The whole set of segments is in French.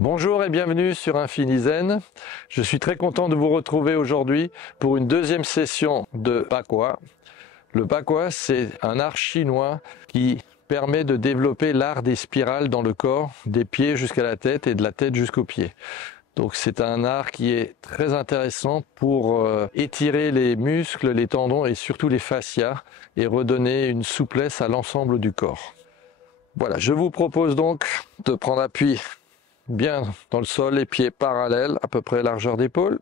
Bonjour et bienvenue sur InfiniZen. Je suis très content de vous retrouver aujourd'hui pour une deuxième session de Bakwa. Le Bakwa, c'est un art chinois qui permet de développer l'art des spirales dans le corps, des pieds jusqu'à la tête et de la tête jusqu'aux pieds. Donc c'est un art qui est très intéressant pour étirer les muscles, les tendons et surtout les fascias et redonner une souplesse à l'ensemble du corps. Voilà, je vous propose donc de prendre appui bien dans le sol, les pieds parallèles, à peu près largeur d'épaule.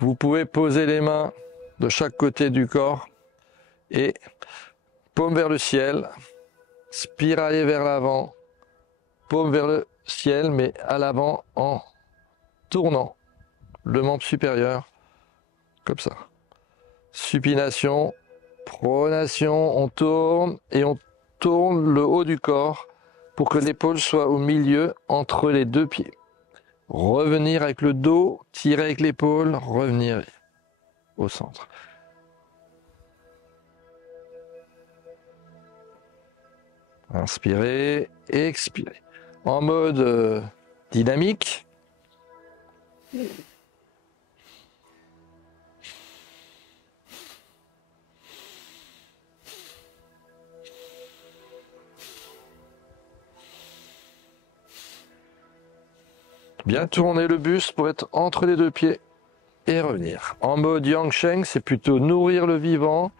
Vous pouvez poser les mains de chaque côté du corps et paume vers le ciel, spiraler vers l'avant, paume vers le ciel, mais à l'avant en tournant le membre supérieur, comme ça. Supination, pronation, on tourne et on tourne le haut du corps pour que l'épaule soit au milieu entre les deux pieds. Revenir avec le dos, tirer avec l'épaule, revenir au centre. Inspirez, expirez. En mode dynamique. Bien tourner le buste pour être entre les deux pieds et revenir. En mode Yang Sheng, c'est plutôt nourrir le vivant,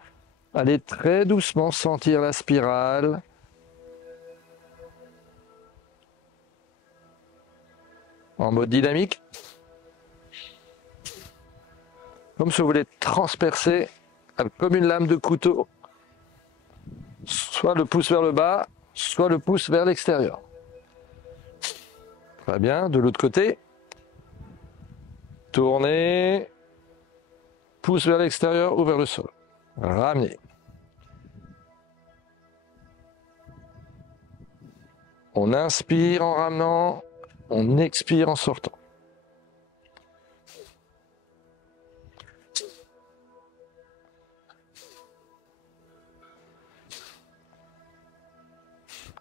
aller très doucement sentir la spirale. En mode dynamique, comme si vous voulez transpercer comme une lame de couteau, soit le pouce vers le bas, soit le pouce vers l'extérieur. Très bien, de l'autre côté, tournez, pouce vers l'extérieur ou vers le sol. Ramenez. On inspire en ramenant, on expire en sortant.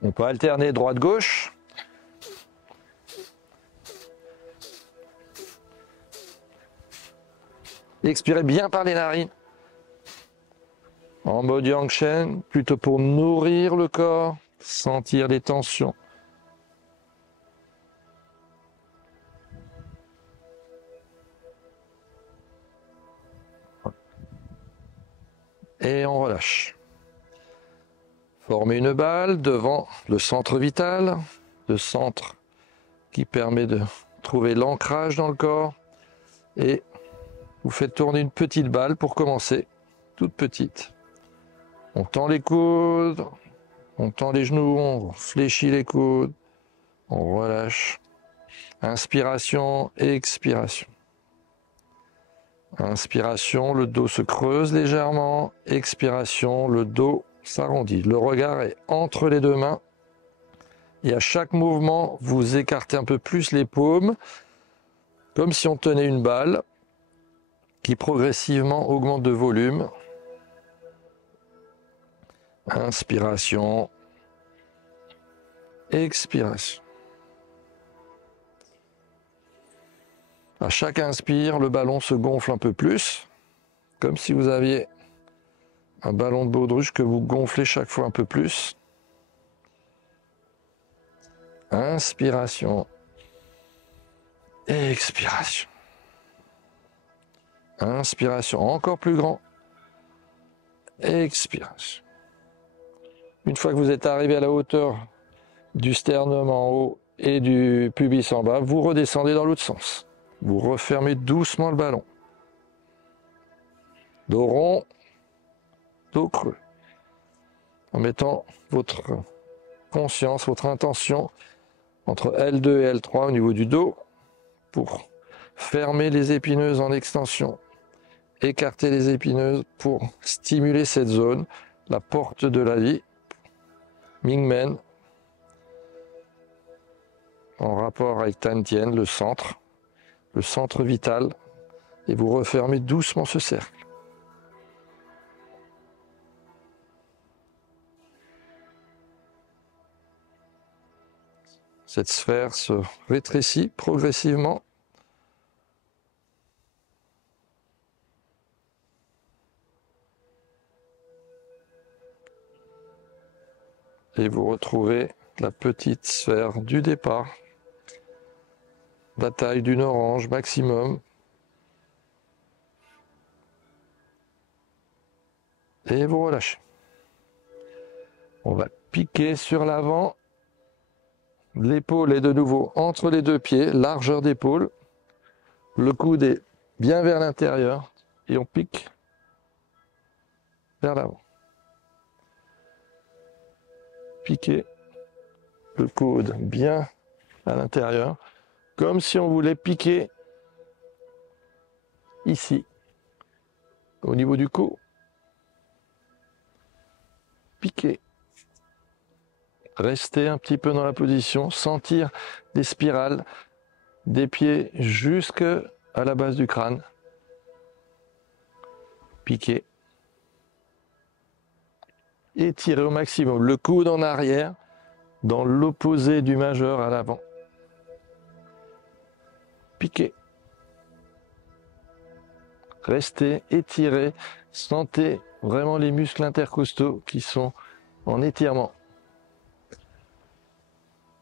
On peut alterner droite-gauche. Expirez bien par les narines. En mode Yang Shen, plutôt pour nourrir le corps, sentir les tensions. Et on relâche. Formez une balle devant le centre vital, le centre qui permet de trouver l'ancrage dans le corps. Et vous faites tourner une petite balle pour commencer, toute petite. On tend les coudes, on tend les genoux, on fléchit les coudes, on relâche. Inspiration, expiration. Inspiration, le dos se creuse légèrement. Expiration, le dos s'arrondit. Le regard est entre les deux mains. Et à chaque mouvement, vous écartez un peu plus les paumes, comme si on tenait une balle qui progressivement augmente de volume. Inspiration, expiration. À chaque inspire, le ballon se gonfle un peu plus, comme si vous aviez un ballon de baudruche que vous gonflez chaque fois un peu plus. Inspiration, expiration. Inspiration, encore plus grand. Expiration. Une fois que vous êtes arrivé à la hauteur du sternum en haut et du pubis en bas, vous redescendez dans l'autre sens. Vous refermez doucement le ballon. Dos rond, dos creux. En mettant votre conscience, votre intention entre L2 et L3 au niveau du dos pour fermer les épineuses en extension. Écarter les épineuses pour stimuler cette zone, la porte de la vie. Mingmen, en rapport avec Tantien, le centre vital, et vous refermez doucement ce cercle. Cette sphère se rétrécit progressivement. Et vous retrouvez la petite sphère du départ. La taille d'une orange maximum. Et vous relâchez. On va piquer sur l'avant. L'épaule est de nouveau entre les deux pieds, largeur d'épaule. Le coude est bien vers l'intérieur et on pique vers l'avant. Piquer le coude bien à l'intérieur, comme si on voulait piquer ici, au niveau du cou. Piquer. Rester un petit peu dans la position, sentir des spirales des pieds jusqu'à la base du crâne. Piquer. Étirer au maximum le coude en arrière, dans l'opposé du majeur à l'avant. Piquer. Restez, étirez, sentez vraiment les muscles intercostaux qui sont en étirement.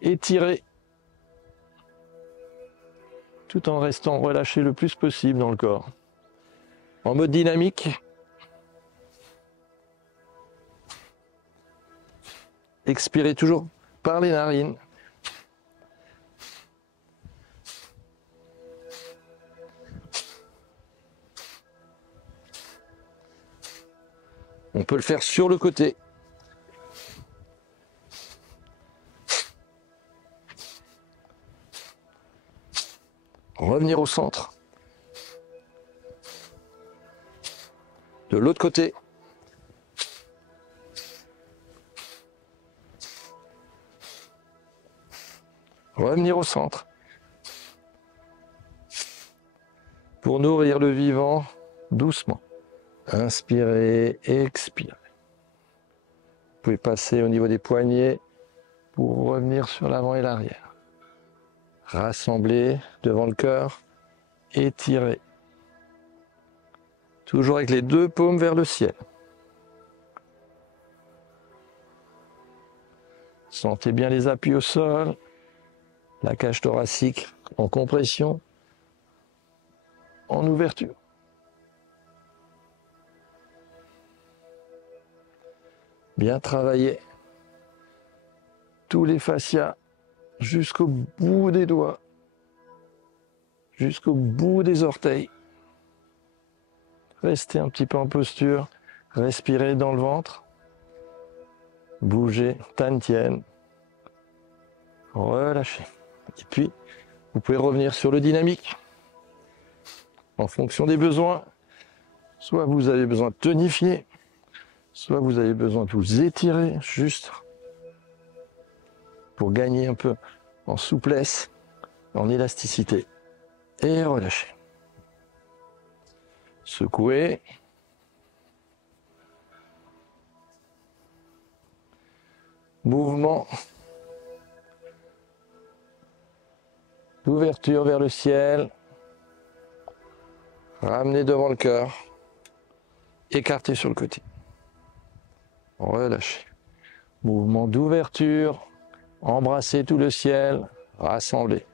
Étirez, tout en restant relâché le plus possible dans le corps. En mode dynamique, expirez toujours par les narines. On peut le faire sur le côté. Revenir au centre. De l'autre côté. Revenir au centre. Pour nourrir le vivant doucement. Inspirez, expirez. Vous pouvez passer au niveau des poignets pour revenir sur l'avant et l'arrière. Rassemblez devant le cœur, étirez. Toujours avec les deux paumes vers le ciel. Sentez bien les appuis au sol, la cage thoracique en compression, en ouverture. Bien travailler tous les fascias jusqu'au bout des doigts, jusqu'au bout des orteils. Restez un petit peu en posture, respirez dans le ventre, bougez, tan-tien, relâchez. Et puis, vous pouvez revenir sur le dynamique en fonction des besoins. Soit vous avez besoin de tonifier, soit vous avez besoin de vous étirer juste pour gagner un peu en souplesse, en élasticité. Et relâchez. Secouez. Mouvement d'ouverture vers le ciel. Ramenez devant le cœur. Écartez sur le côté. Relâchez. Mouvement d'ouverture. Embrassez tout le ciel. Rassemblez.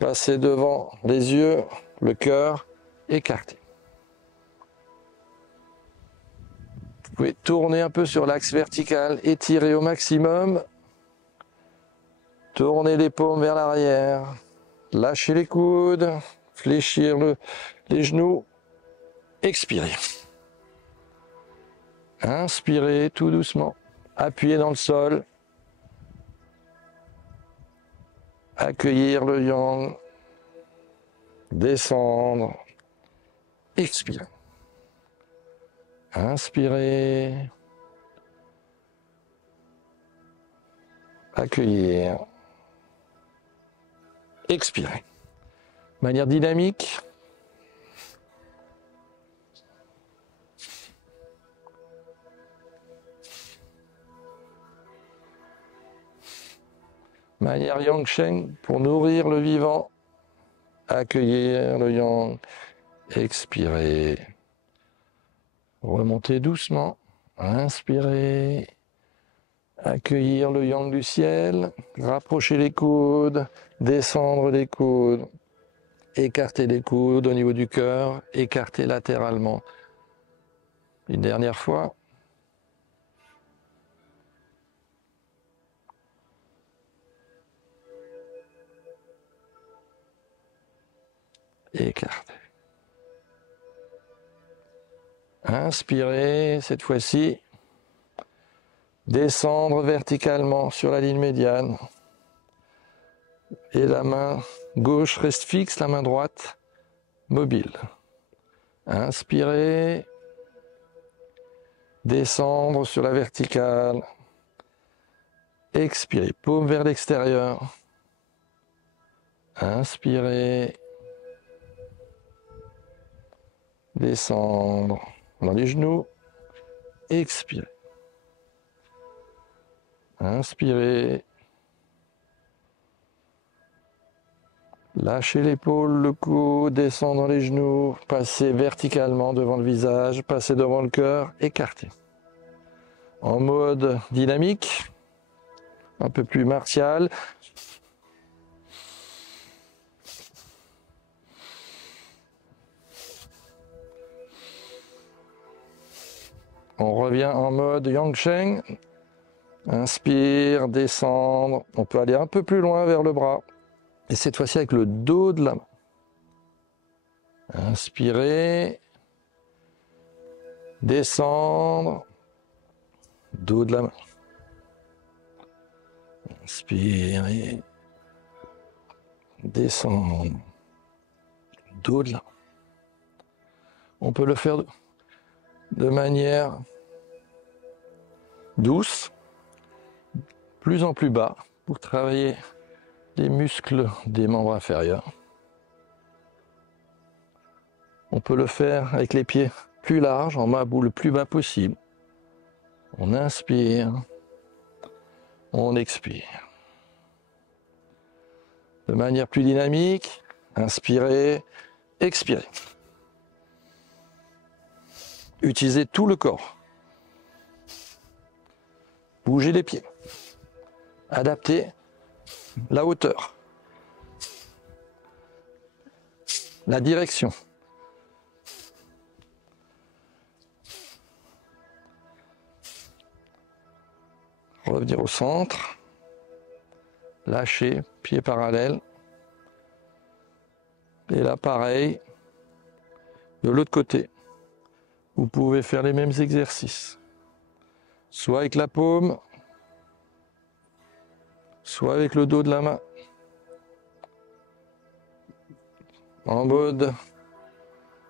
Passez devant les yeux, le cœur. Écartez. Vous pouvez tourner un peu sur l'axe vertical, étirer au maximum. Tournez les paumes vers l'arrière. Lâchez les coudes. Fléchir les genoux. Expirez. Inspirez tout doucement. Appuyez dans le sol. Accueillir le yang. Descendre. Expirez. Inspirez. Accueillir. Expirez. Manière dynamique. Manière Yang Shen pour nourrir le vivant. Accueillir le Yang. Expirer. Remonter doucement. Inspirer. Accueillir le Yang du ciel. Rapprocher les coudes. Descendre les coudes. Écarter les coudes au niveau du cœur. Écarter latéralement. Une dernière fois. Écarter. Inspirez cette fois-ci. Descendre verticalement sur la ligne médiane. Et la main gauche reste fixe, la main droite mobile. Inspirez. Descendre sur la verticale. Expirez, paume vers l'extérieur. Inspirez. Descendre dans les genoux. Expirez. Inspirez. Lâchez l'épaule, le cou, descendre dans les genoux, passez verticalement devant le visage, passez devant le cœur, écartez. En mode dynamique, un peu plus martial. On revient en mode Yang Shen. Inspire, descendre. On peut aller un peu plus loin vers le bras. Et cette fois-ci avec le dos de la main. Inspirez. Descendre. Dos de la main. Inspirez. Descendre. Dos de la main. On peut le faire de manière douce, plus en plus bas, pour travailler les muscles des membres inférieurs. On peut le faire avec les pieds plus larges, en mabou le plus bas possible. On inspire, on expire. De manière plus dynamique, inspirez, expirez. Utilisez tout le corps. Bougez les pieds. Adaptez la hauteur, la direction. Revenir au centre, lâcher, pieds parallèles. Et là, pareil, de l'autre côté, vous pouvez faire les mêmes exercices, soit avec la paume, soit avec le dos de la main, en mode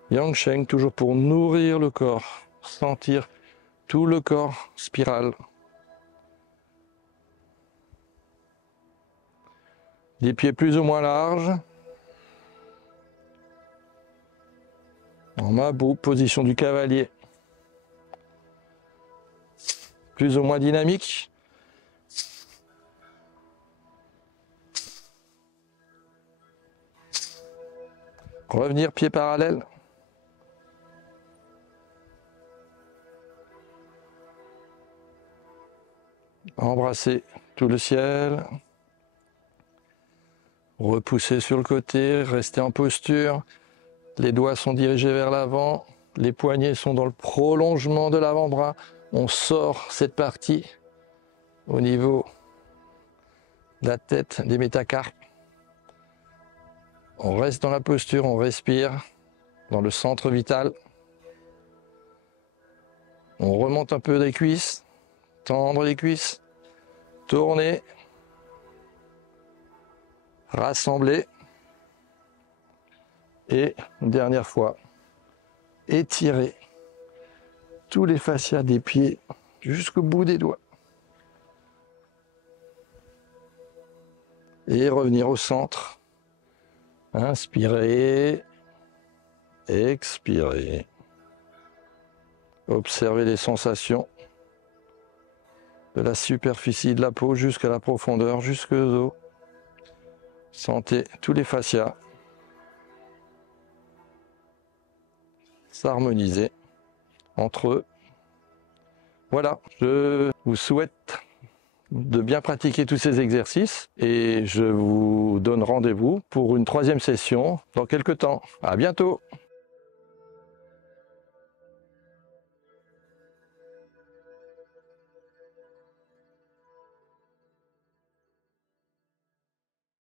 Yang Shen, toujours pour nourrir le corps, sentir tout le corps spirale. Des pieds plus ou moins larges, en mabou, position du cavalier, plus ou moins dynamique. Revenir pieds parallèles. Embrasser tout le ciel. Repousser sur le côté, rester en posture. Les doigts sont dirigés vers l'avant. Les poignets sont dans le prolongement de l'avant-bras. On sort cette partie au niveau de la tête, des métacarpes. On reste dans la posture, on respire dans le centre vital. On remonte un peu les cuisses, tendre les cuisses, tourner, rassembler. Et dernière fois, étirer tous les fascias des pieds jusqu'au bout des doigts. Et revenir au centre. Inspirez, expirez. Observez les sensations de la superficie de la peau jusqu'à la profondeur, jusqu'aux os. Sentez tous les fascias s'harmoniser entre eux. Voilà, je vous souhaite de bien pratiquer tous ces exercices et je vous donne rendez-vous pour une troisième session dans quelques temps. À bientôt!